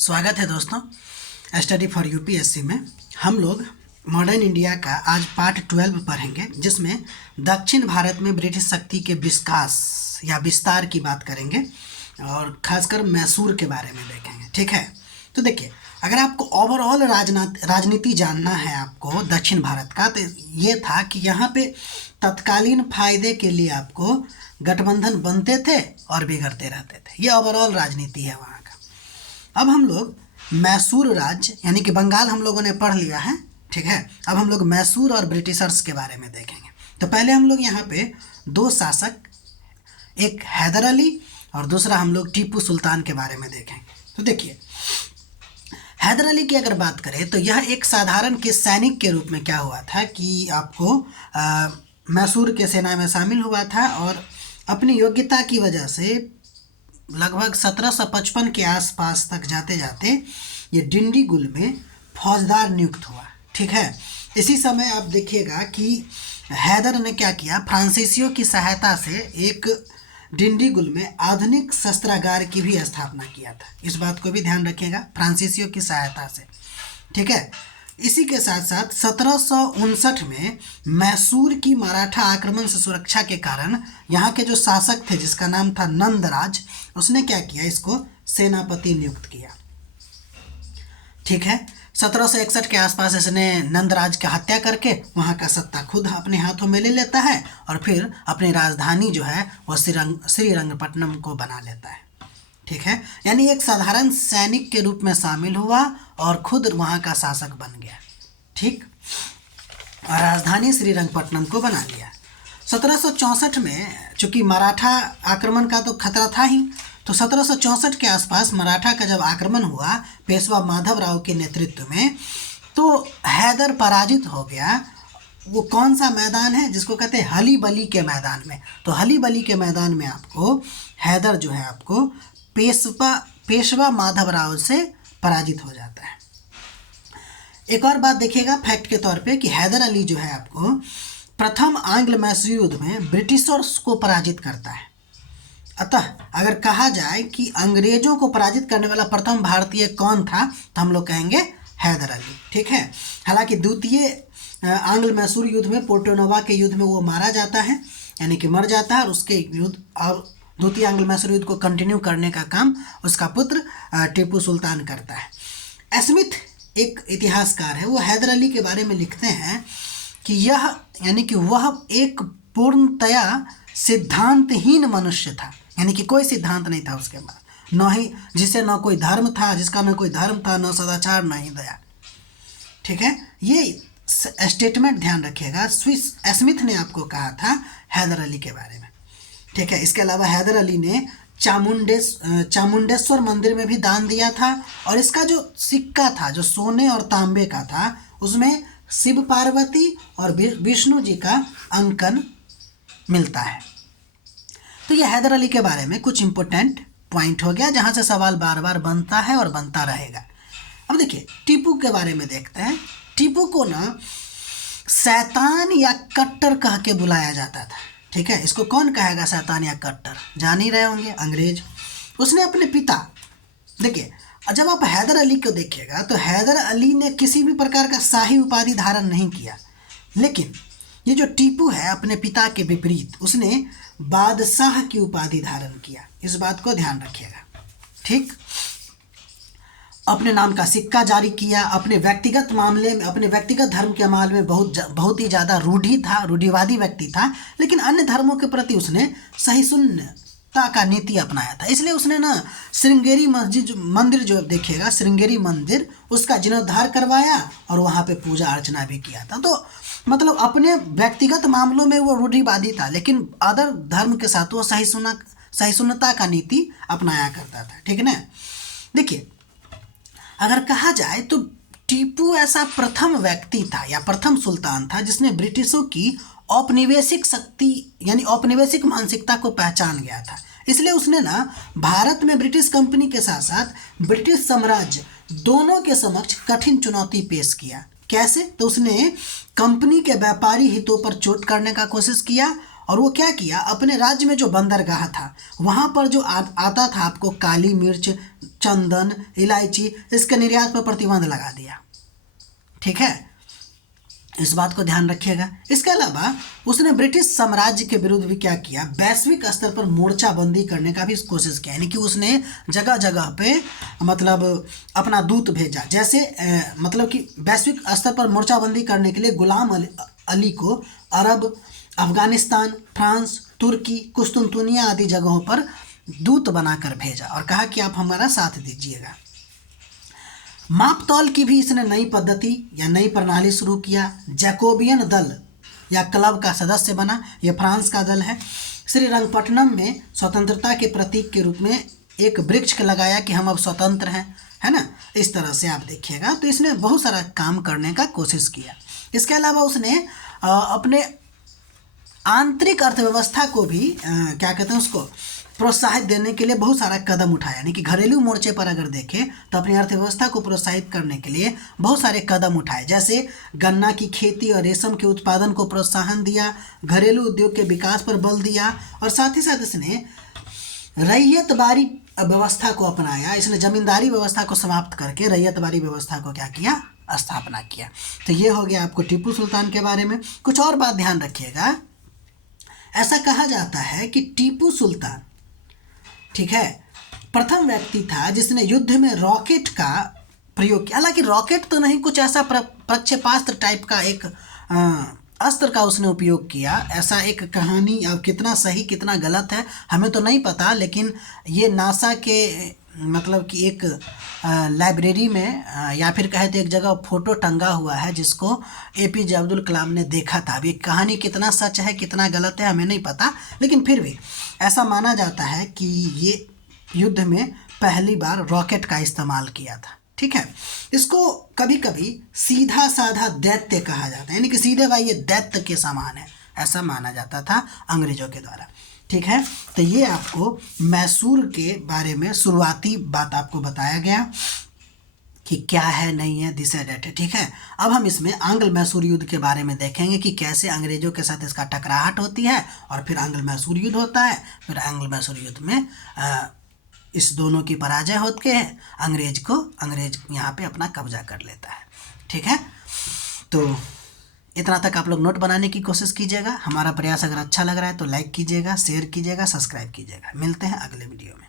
स्वागत है दोस्तों स्टडी फॉर यूपीएससी में। हम लोग मॉडर्न इंडिया का आज पार्ट 12 पढ़ेंगे, जिसमें दक्षिण भारत में ब्रिटिश शक्ति के विकास या विस्तार की बात करेंगे और खासकर मैसूर के बारे में देखेंगे। ठीक है, तो देखिए, अगर आपको ओवरऑल राजनीति जानना है आपको दक्षिण भारत का, तो ये था कि यहाँ पे तत्कालीन फायदे के लिए आपको गठबंधन बनते थे और बिगड़ते रहते थे। ये ओवरऑल राजनीति है वहाँ का। अब हम लोग मैसूर राज्य यानी कि बंगाल हम लोगों ने पढ़ लिया है। ठीक है, अब हम लोग मैसूर और ब्रिटिशर्स के बारे में देखेंगे। तो पहले हम लोग यहाँ पे दो शासक, एक हैदर अली और दूसरा हम लोग टीपू सुल्तान के बारे में देखेंगे। तो देखिए, हैदर अली की अगर बात करें तो यह एक साधारण के सैनिक के रूप में क्या हुआ था कि आपको मैसूर के सेना में शामिल हुआ था और अपनी योग्यता की वजह से लगभग 1755 के आसपास तक जाते जाते ये डिंडीगुल में फौजदार नियुक्त हुआ। ठीक है, इसी समय आप देखिएगा कि हैदर ने क्या किया, फ्रांसीसियों की सहायता से एक डिंडीगुल में आधुनिक शस्त्रागार की भी स्थापना किया था। इस बात को भी ध्यान रखिएगा, फ्रांसीसियों की सहायता से। ठीक है, इसी के साथ साथ 1759 में मैसूर की मराठा आक्रमण से सुरक्षा के कारण यहाँ के जो शासक थे जिसका नाम था नंदराज, उसने क्या किया, इसको सेनापति नियुक्त किया। ठीक है, 1761 के आसपास इसने नंदराज की हत्या करके वहाँ का सत्ता खुद अपने हाथों में ले लेता है और फिर अपनी राजधानी जो है वह श्रीरंगपट्टनम को बना लेता है। ठीक है, यानी एक साधारण सैनिक के रूप में शामिल हुआ और खुद वहाँ का शासक बन गया। ठीक, और राजधानी श्रीरंगपट्टनम को बना लिया। 1764 में चूंकि मराठा आक्रमण का तो खतरा था ही, तो 1764 के आसपास मराठा का जब आक्रमण हुआ पेशवा माधवराव के नेतृत्व में, तो हैदर पराजित हो गया। वो कौन सा मैदान है जिसको कहते हैं हली बली के मैदान में। तो हली बली के मैदान में आपको हैदर जो है आपको पेशवा माधवराव से पराजित हो जाता है। एक और बात देखिएगा फैक्ट के तौर पे कि हैदर अली जो है आपको प्रथम आंग्ल मैसूर युद्ध में ब्रिटिशर्स को पराजित करता है। अतः अगर कहा जाए कि अंग्रेजों को पराजित करने वाला प्रथम भारतीय कौन था, तो हम लोग कहेंगे हैदर अली। ठीक है, हालांकि द्वितीय आंग्ल मैसूर युद्ध में पोर्टोनोवा के युद्ध में वो मारा जाता है, यानी कि मर जाता है, और उसके युद्ध और द्वितीय आंग्ल मैसूर युद्ध को कंटिन्यू करने का काम उसका पुत्र टीपू सुल्तान करता है। स्मिथ एक इतिहासकार है, वो हैदर अली के बारे में लिखते हैं कि यह यानी कि वह एक पूर्णतया सिद्धांतहीन मनुष्य था, यानी कि कोई सिद्धांत नहीं था उसके पास, न ही जिसे न कोई धर्म था, जिसका न कोई धर्म था, न सदाचार न ही दया। ठीक है, ये स्टेटमेंट ध्यान रखिएगा, स्मिथ ने आपको कहा था हैदर अली के बारे में। ठीक है, इसके अलावा हैदर अली ने चामुंडेश्वर मंदिर में भी दान दिया था, और इसका जो सिक्का था जो सोने और तांबे का था, उसमें शिव पार्वती और विष्णु जी का अंकन मिलता है। तो ये हैदर अली के बारे में कुछ इंपॉर्टेंट पॉइंट हो गया जहाँ से सवाल बार बार बनता है और बनता रहेगा। अब देखिए, टीपू के बारे में देखते हैं। टीपू को ना शैतान या कट्टर कह के बुलाया जाता था। ठीक है, इसको कौन कहेगा शैतान या कट्टर, जान ही रहे होंगे, अंग्रेज। उसने अपने पिता, देखिए जब आप हैदर अली को देखिएगा तो हैदर अली ने किसी भी प्रकार का शाही उपाधि धारण नहीं किया, लेकिन ये जो टीपू है अपने पिता के विपरीत उसने बादशाह की उपाधि धारण किया। इस बात को ध्यान रखिएगा। ठीक, अपने नाम का सिक्का जारी किया। अपने व्यक्तिगत मामले में, अपने व्यक्तिगत धर्म के मामले में बहुत ही ज़्यादा रूढ़िवादी व्यक्ति था, लेकिन अन्य धर्मों के प्रति उसने सहिष्णुता का नीति अपनाया था। इसलिए उसने ना श्रृंगेरी मंदिर जो देखिएगा, श्रृंगेरी मंदिर, उसका जीर्णोद्धार करवाया और वहाँ पे पूजा अर्चना भी किया था। तो मतलब अपने व्यक्तिगत मामलों में वो रूढ़िवादी था, लेकिन अदर धर्म के साथ वो सहिष्णुता का नीति अपनाया करता था। ठीक है ना। देखिए, अगर कहा जाए तो टीपू ऐसा प्रथम व्यक्ति था या प्रथम सुल्तान था जिसने ब्रिटिशों की औपनिवेशिक शक्ति यानी औपनिवेशिक मानसिकता को पहचान गया था। इसलिए उसने ना भारत में ब्रिटिश कंपनी के साथ साथ ब्रिटिश साम्राज्य दोनों के समक्ष कठिन चुनौती पेश किया। कैसे? तो उसने कंपनी के व्यापारी हितों पर चोट करने का कोशिश किया, और वो क्या किया, अपने राज्य में जो बंदरगाह था वहाँ पर जो आता था आपको काली मिर्च चंदन, इलायची, इसके निर्यात पर प्रतिबंध लगा दिया। ठीक है, इस बात को ध्यान रखिएगा। इसके अलावा उसने ब्रिटिश साम्राज्य के विरुद्ध भी क्या किया, वैश्विक स्तर पर मोर्चाबंदी करने का भी कोशिश किया, यानी कि उसने जगह जगह पे मतलब अपना दूत भेजा। जैसे मतलब कि वैश्विक स्तर पर मोर्चाबंदी करने के लिए गुलाम अली को अरब, अफगानिस्तान, फ्रांस, तुर्की, कुस्तुनतुनिया आदि जगहों पर दूत बनाकर भेजा और कहा कि आप हमारा साथ दीजिएगा। माप तौल की भी इसने नई पद्धति या नई प्रणाली शुरू किया। जैकोबियन दल या क्लब का सदस्य बना, यह फ्रांस का दल है। श्रीरंगपट्टनम में स्वतंत्रता के प्रतीक के रूप में एक वृक्ष लगाया कि हम अब स्वतंत्र हैं, है ना। इस तरह से आप देखिएगा तो इसने बहुत सारा काम करने का कोशिश किया। इसके अलावा उसने अपने आंतरिक अर्थव्यवस्था को भी क्या कहते हैं उसको प्रोत्साहित देने के लिए बहुत सारा कदम उठाया, यानी कि घरेलू मोर्चे पर अगर देखें तो अपनी अर्थव्यवस्था को प्रोत्साहित करने के लिए बहुत सारे कदम उठाए। जैसे गन्ना की खेती और रेशम के उत्पादन को प्रोत्साहन दिया, घरेलू उद्योग के विकास पर बल दिया और साथ ही साथ इसने रैयतबारी व्यवस्था को अपनाया। इसने जमींदारी व्यवस्था को समाप्त करके रैयतबारी व्यवस्था को क्या किया, स्थापना किया। तो ये हो गया आपको टीपू सुल्तान के बारे में। कुछ और बात ध्यान रखिएगा, ऐसा कहा जाता है कि टीपू सुल्तान, ठीक है, प्रथम व्यक्ति था जिसने युद्ध में रॉकेट का प्रयोग किया। हालांकि रॉकेट तो नहीं, कुछ ऐसा प्रक्षेपास्त्र टाइप का एक अस्त्र का उसने उपयोग किया। ऐसा एक कहानी, अब कितना सही कितना गलत है हमें तो नहीं पता, लेकिन ये नासा के मतलब कि एक लाइब्रेरी में या फिर कहे तो एक जगह फोटो टंगा हुआ है जिसको APJ अब्दुल कलाम ने देखा था। अब ये कहानी कितना सच है कितना गलत है हमें नहीं पता, लेकिन फिर भी ऐसा माना जाता है कि ये युद्ध में पहली बार रॉकेट का इस्तेमाल किया था। ठीक है, इसको कभी कभी सीधा साधा दैत्य कहा जाता है, यानी कि सीधे भाई ये दैत्य के समान है, ऐसा माना जाता था अंग्रेजों के द्वारा। ठीक है, तो ये आपको मैसूर के बारे में शुरुआती बात आपको बताया गया कि क्या है नहीं है, दिस है डेट है। ठीक है, अब हम इसमें आंग्ल मैसूर युद्ध के बारे में देखेंगे कि कैसे अंग्रेजों के साथ इसका टकराहट होती है और फिर आंग्ल मैसूर युद्ध होता है। फिर आंग्ल मैसूर युद्ध में इस दोनों की पराजय होती है, अंग्रेज यहाँ पे अपना कब्जा कर लेता है। ठीक है, तो इतना तक आप लोग नोट बनाने की कोशिश कीजिएगा। हमारा प्रयास अगर अच्छा लग रहा है तो लाइक कीजिएगा, शेयर कीजिएगा, सब्सक्राइब कीजिएगा। मिलते हैं अगले वीडियो में।